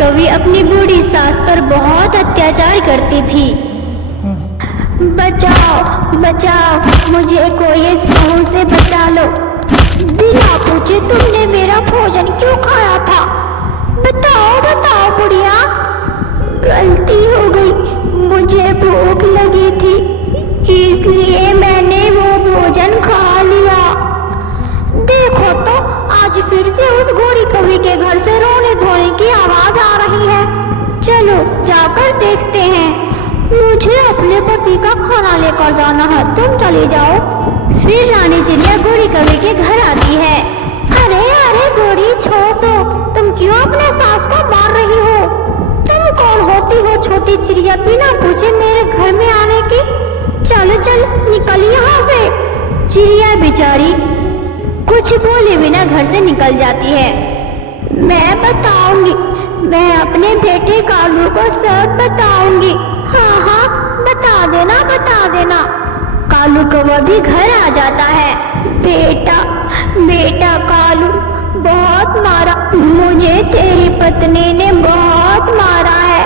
कौवी अपनी बूढ़ी सास पर बहुत अत्याचार करती थी। बचाओ बचाओ, मुझे कोई इस बहू से बचा लो। बिना पूछे तुमने मेरा भोजन क्यों खाया था? बताओ बताओ बुढ़िया। गलती हो गई, मुझे भूख लगी थी इसलिए मैंने वो भोजन खा लिया। देखो तो आज फिर से उस बूढ़ी कौवी के घर से रोने धोने की आवाज आ रही है। चलो जाकर देखते हैं। मुझे अपने पति का खाना लेकर जाना है, तुम चले जाओ। फिर रानी चिड़िया बूढ़ी कौवी के घर आती है। अरे अरे बूढ़ी, छोड़ दो, तुम क्यों अपने सास को मार रही हो? तुम कौन होती हो छोटी चिड़िया बिना पूछे मेरे घर में आने की? चल चल निकल यहाँ से। चिड़िया बेचारी कुछ बोले बिना घर से निकल जाती है। मैं बताऊंगी, मैं अपने बेटे कालू को सब बताऊंगी। हाँ हाँ बता देना बता देना। कालू कौवा भी घर आ जाता है। बेटा बेटा कालू, बहुत मारा मुझे, तेरी पत्नी ने बहुत मारा है।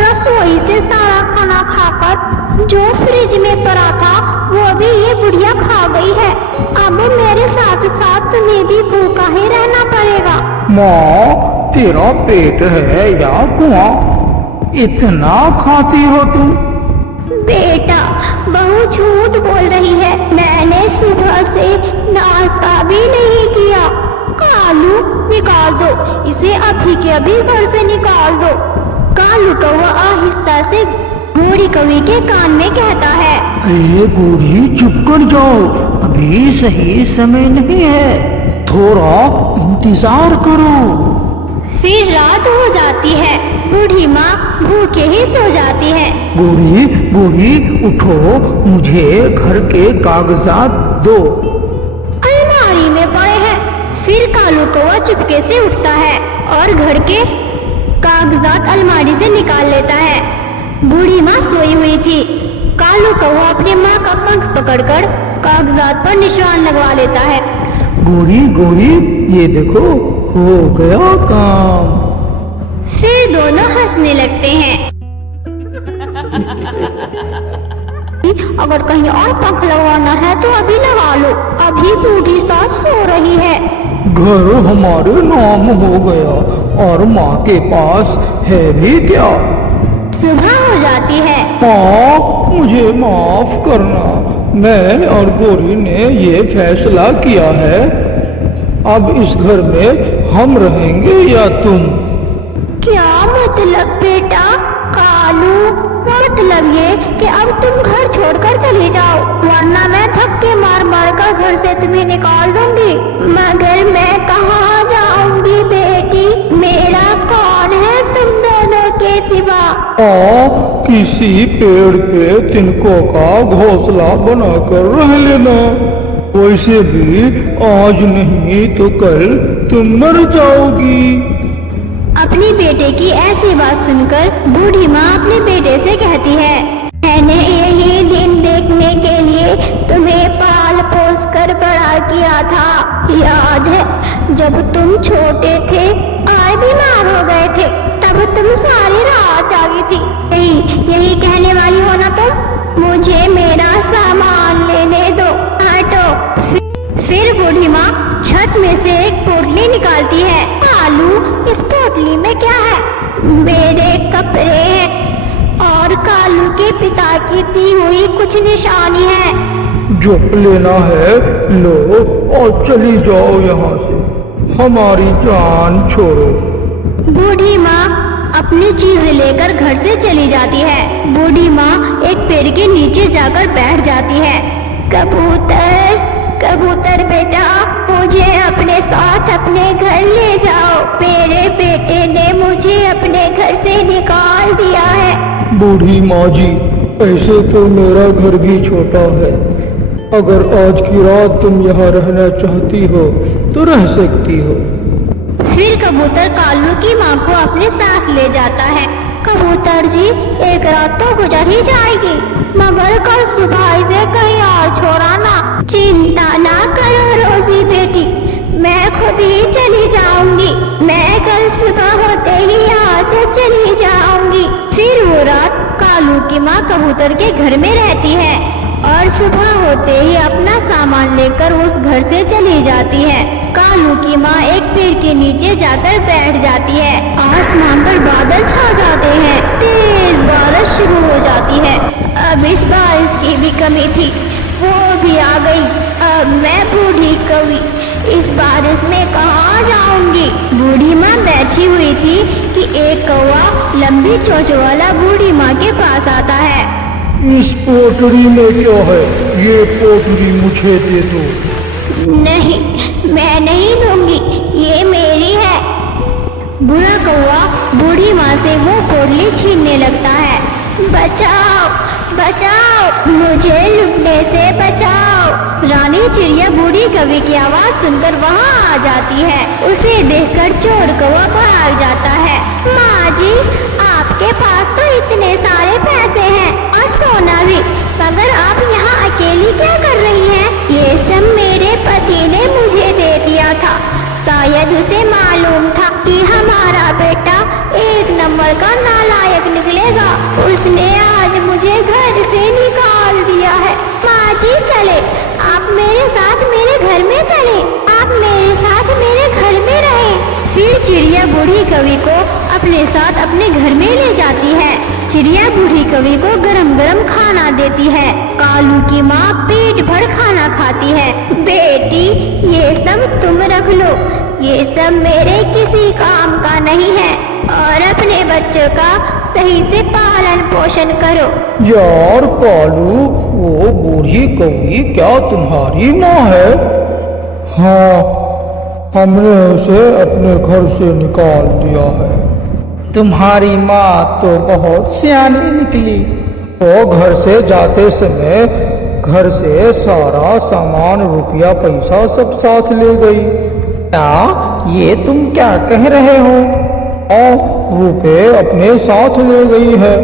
रसोई से सारा खाना खाकर जो फ्रिज में पड़ा था वो भी ये बुढ़िया खा गई है। अब मेरे साथ साथ तुम्हें भी भूखा ही रहना पड़ेगा। माँ, तेरा पेट है या कुआं? इतना खाती हो तुम? बेटा बहू झूठ बोल रही है, मैंने सुबह से नाश्ता भी नहीं किया। कालू निकाल दो इसे, अभी के अभी घर से निकाल दो। कालू कौवा आहिस्ता से बूढ़ी कौवी के कान में कहता है। अरे बूढ़ी, चुप कर जाओ, अभी सही समय नहीं है, थोड़ा इंतजार करो। फिर रात हो जाती है। बूढ़ी माँ भूखे ही सो जाती है। बूढ़ी बूढ़ी उठो, मुझे घर के कागजात दो। अलमारी में पड़े हैं। फिर कालू कौवा चुपके से उठता है और घर के कागजात अलमारी से निकाल लेता है। बूढ़ी माँ सोई हुई थी। कालू कौवा अपनी माँ का पंख पकड़कर कागजात पर निशान लगवा लेता है। गोरी गोरी, ये देखो हो गया काम। फिर दोनों हंसने लगते हैं। अगर कहीं और पंख लगवाना है तो अभी लगा लो, अभी बूढ़ी सास सो रही है। घर हमारे नाम हो गया और माँ के पास है भी क्या? सुबह हो जाती है। माँ, मुझे माफ करना, मैं और गोरी ने ये फैसला किया है, अब इस घर में हम रहेंगे या तुम? क्या मतलब बेटा? कालू, मतलब ये कि अब तुम घर छोड़कर चले जाओ, वरना मैं धक्के मार मार कर घर से तुम्हें निकाल दूंगी। मगर मैं कहाँ जाऊंगी बेटी? मेरा कौन है तुम दोनों के सिवा? किसी पेड़ पे तिनकों का घोंसला बनाकर रह लेना। वैसे भी आज नहीं तो कल तुम मर जाओगी। अपने बेटे की ऐसी बात सुनकर बूढ़ी माँ अपने बेटे से कहती है, मैंने यही दिन देखने के लिए तुम्हें पाल पोस कर बड़ा किया था। याद है जब तुम छोटे थे और बीमार हो गए थे, तब तुम सारी रात जागी थी। यही कहने वाली हो ना तुम? मुझे मेरा सामान लेने दो, हटो। फिर बूढ़ी माँ छत में से एक पोटली निकालती है। कालू, इस पोटली में क्या है? मेरे कपड़े हैं और कालू के पिता की दी हुई कुछ निशानी है। जो लेना है लो और चली जाओ यहाँ से, हमारी जान छोड़ो। बूढ़ी माँ अपनी चीजें लेकर घर से चली जाती है। बूढ़ी माँ एक पेड़ के नीचे जाकर बैठ जाती है। कबूतर कबूतर बेटा, मुझे अपने साथ अपने घर ले जाओ, मेरे बेटे ने मुझे अपने घर से निकाल दिया है। बूढ़ी माँ जी, ऐसे तो मेरा घर भी छोटा है, अगर आज की रात तुम यहाँ रहना चाहती हो तो रह सकती हो। फिर कबूतर कालू की माँ को अपने साथ ले जाता है। कबूतर जी, एक रात तो गुजर ही जाएगी, मगर कल सुबह इसे कहीं और छोड़ाना। चिंता ना करो रोजी बेटी, मैं खुद ही चली जाऊंगी। मैं कल सुबह होते ही यहाँ से चली जाऊंगी। फिर वो रात कालू की माँ कबूतर के घर में रहती है और सुबह होते ही अपना सामान लेकर उस घर से चली जाती है। कालू की माँ एक पेड़ के नीचे जाकर बैठ जाती है। आसमान पर बादल छा जाते हैं, तेज बारिश शुरू हो जाती है। अब इस बारिश की भी कमी थी, वो भी आ गई। अब मैं बूढ़ी कौवी इस बारिश में कहाँ जाऊंगी। बूढ़ी माँ बैठी हुई थी कि एक कौवा लंबी चोंच वाला बूढ़ी माँ के पास आता है। इस पोटली में क्या है? ये पोटली मुझे दे दो। नहीं, मैं नहीं दूंगी, ये मेरी है। बुरा कौवा बूढ़ी माँ से वो पोटली छीनने लगता है। बचाओ बचाओ, मुझे लुटने से बचाओ। रानी चिड़िया बूढ़ी कौवे की आवाज सुनकर वहाँ आ जाती है। उसे देखकर चोर कौवा भाग जाता है। माँ जी, आपके पास तो इतने सारे पैसे हैं और सोना भी, मगर आप यहाँ अकेली क्या कर रही हैं? ये सब मेरे पति ने मुझे दे दिया था। शायद उसे मालूम था कि हमारा बेटा एक नंबर का नालायक निकलेगा। उसने आज मुझे घर से निकाल दिया है। माँ जी चले, आप मेरे साथ मेरे घर में चले, आप मेरे साथ मेरे घर में रहें। फिर चिड़िया बूढ़ी कौवी को अपने साथ अपने घर में ले जाती है। चिड़िया बूढ़ी कौवी को गरम गरम खाना देती है। कालू की माँ पेट भर खाना खाती है। बेटी, ये सब तुम रख लो, ये सब मेरे किसी काम का नहीं है, और अपने बच्चों का सही से पालन पोषण करो। यार कालू, वो बूढ़ी कौवी क्या तुम्हारी माँ है? हाँ, हमने उसे अपने घर से निकाल दिया है। तुम्हारी माँ तो बहुत सियानी निकली। वो घर से जाते समय घर से सारा सामान, रुपया, पैसा सब साथ ले गई। क्या ये तुम क्या कह रहे हो? और रुपए अपने साथ ले गई है,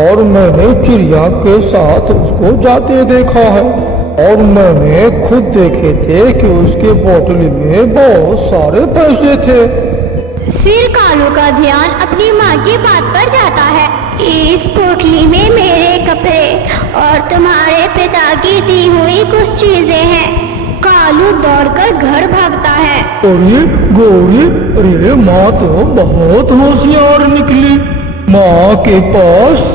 और मैंने चिड़िया के साथ उसको जाते देखा है, और मैंने खुद देखे थे कि उसके बोतल में बहुत सारे पैसे थे। फिर कालू का ध्यान अपनी माँ की बात पर जाता है। इस पोटली में मेरे कपड़े और तुम्हारे पिता की दी हुई कुछ चीजें हैं। कालू दौड़कर घर भागता है। अरे गौरी, अरे माँ तो बहुत होशियार निकली। माँ के पास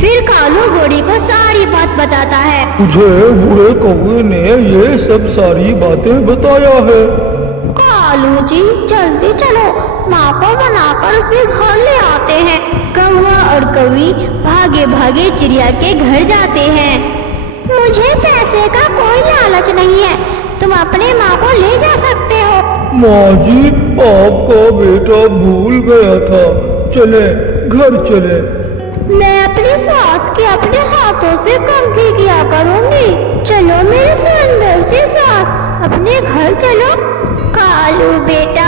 फिर कालू गौरी को सारी बात बताता है। मुझे बूढ़े कौवे ने ये सब सारी बातें बताया है। कालू जी जल्दी चलो, माँ को मनाकर उसे घर ले आते हैं। कौवा और कौवी भागे भागे चिड़िया के घर जाते हैं। मुझे पैसे का कोई लालच नहीं है, तुम अपने माँ को ले जा सकते हो। माँ जी, आपका बेटा भूल गया था, चले घर चले। मैं अपनी सास के अपने हाथों से कंघी किया करूंगी। चलो मेरी सुंदर सी सास, अपने घर चलो। कालू बेटा,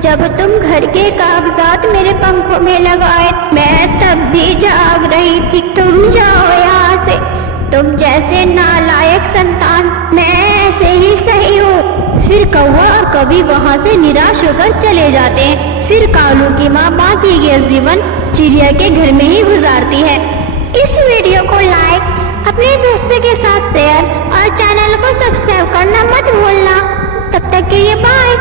जब तुम घर के कागजात मेरे पंखों में लगाए, मैं तब भी जाग रही थी। तुम जाओ यहाँ से, तुम जैसे नालायक संतान मैं ऐसे ही सही हूँ। फिर कौवा और कौवी वहाँ से निराश होकर चले जाते हैं। फिर कालू की माँ बाकी के जीवन चिड़िया के घर में ही गुजारती है। इस वीडियो को लाइक, अपने दोस्तों के साथ शेयर और चैनल को सब्सक्राइब करना मत भूलना। तब तक के लिए बाय।